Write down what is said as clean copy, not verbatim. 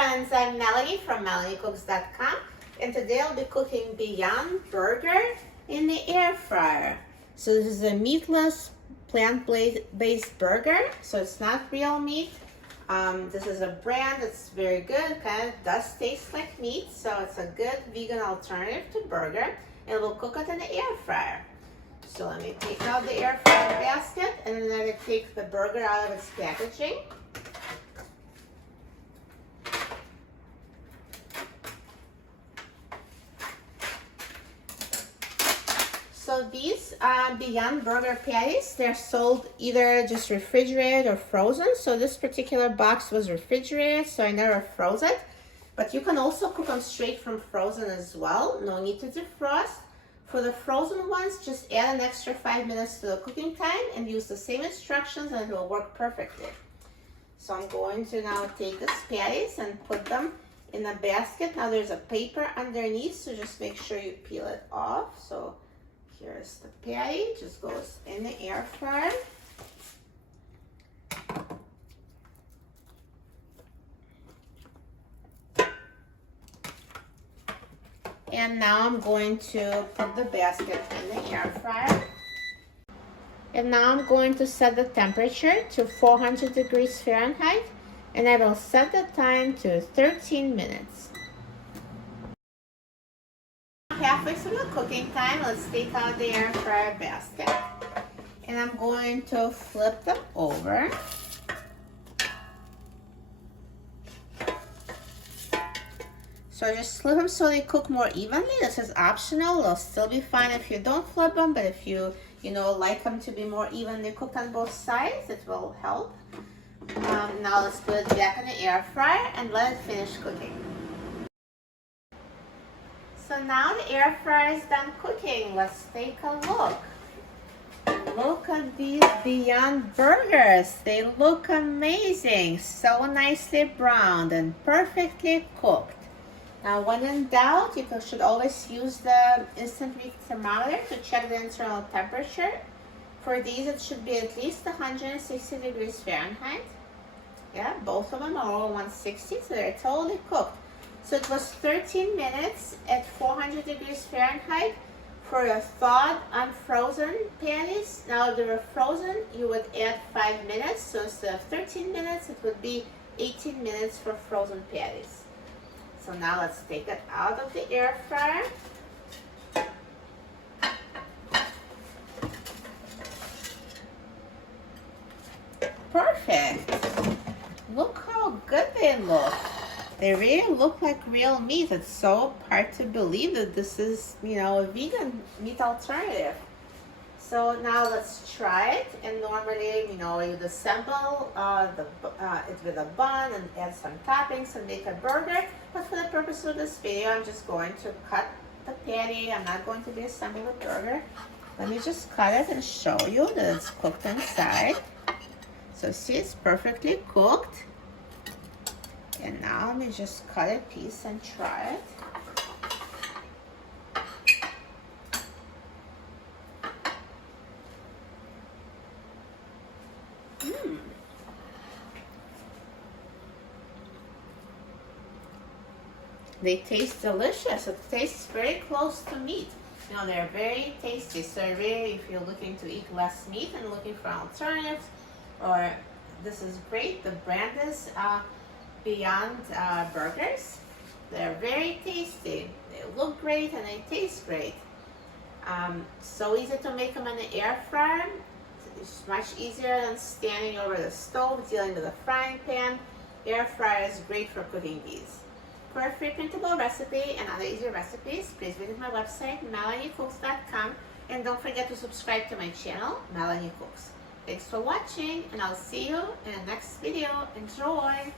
friends, I'm Melanie from MelanieCooks.com, and today I'll be cooking Beyond Burger in the air fryer. So this is a meatless, plant-based burger, so it's not real meat. This is a brand that's very good, kind of does taste like meat, so it's a good vegan alternative to burger, and we'll cook it in the air fryer. So let me take out the air fryer basket, and then I'm going to take the burger out of its packaging. So these Beyond Burger patties, they're sold either just refrigerated or frozen. So this particular box was refrigerated, so I never froze it. But you can also cook them straight from frozen as well. No need to defrost. For the frozen ones, just add an extra 5 minutes to the cooking time and use the same instructions and it will work perfectly. So I'm going to now take these patties and put them in a basket. Now there's a paper underneath, so just make sure you peel it off. So here's the patty, just goes in the air fryer. And now I'm going to put the basket in the air fryer. And now I'm going to set the temperature to 400 degrees Fahrenheit, and I will set the time to 13 minutes. Halfway through the cooking time, let's take out the air fryer basket. And I'm going to flip them over. So just flip them so they cook more evenly. This is optional. They'll still be fine if you don't flip them, but if you like them to be more evenly cooked on both sides, it will help. Now let's put it back in the air fryer and let it finish cooking. So now the air fryer is done cooking. Let's take a look. Look at these Beyond Burgers. They look amazing. So nicely browned and perfectly cooked. Now when in doubt, you should always use the instant read thermometer to check the internal temperature. For these, it should be at least 160 degrees Fahrenheit. Yeah, both of them are all 160, so they're totally cooked. So it was 13 minutes at 400 degrees Fahrenheit for your thawed, unfrozen patties. Now if they were frozen, you would add 5 minutes. So instead of 13 minutes, it would be 18 minutes for frozen patties. So now let's take it out of the air fryer. Perfect. Look how good they look. They really look like real meat. It's so hard to believe that this is, a vegan meat alternative. So now let's try it. And normally, you'd assemble it with a bun and add some toppings and make a burger. But for the purpose of this video, I'm just going to cut the patty. I'm not going to be assembling the burger. Let me just cut it and show you that it's cooked inside. So see, it's perfectly cooked. And now let me just cut a piece and try it. They taste delicious. It tastes very close to meat. They're very tasty. So really, if you're looking to eat less meat and looking for alternatives, or this is great. The brand is Beyond Burgers. They're very tasty. They look great and they taste great. So easy to make them in the air fryer. It's much easier than standing over the stove, dealing with a frying pan. Air fryer is great for cooking these. For a free printable recipe and other easy recipes, please visit my website, MelanieCooks.com, and don't forget to subscribe to my channel, Melanie Cooks. Thanks for watching, and I'll see you in the next video. Enjoy!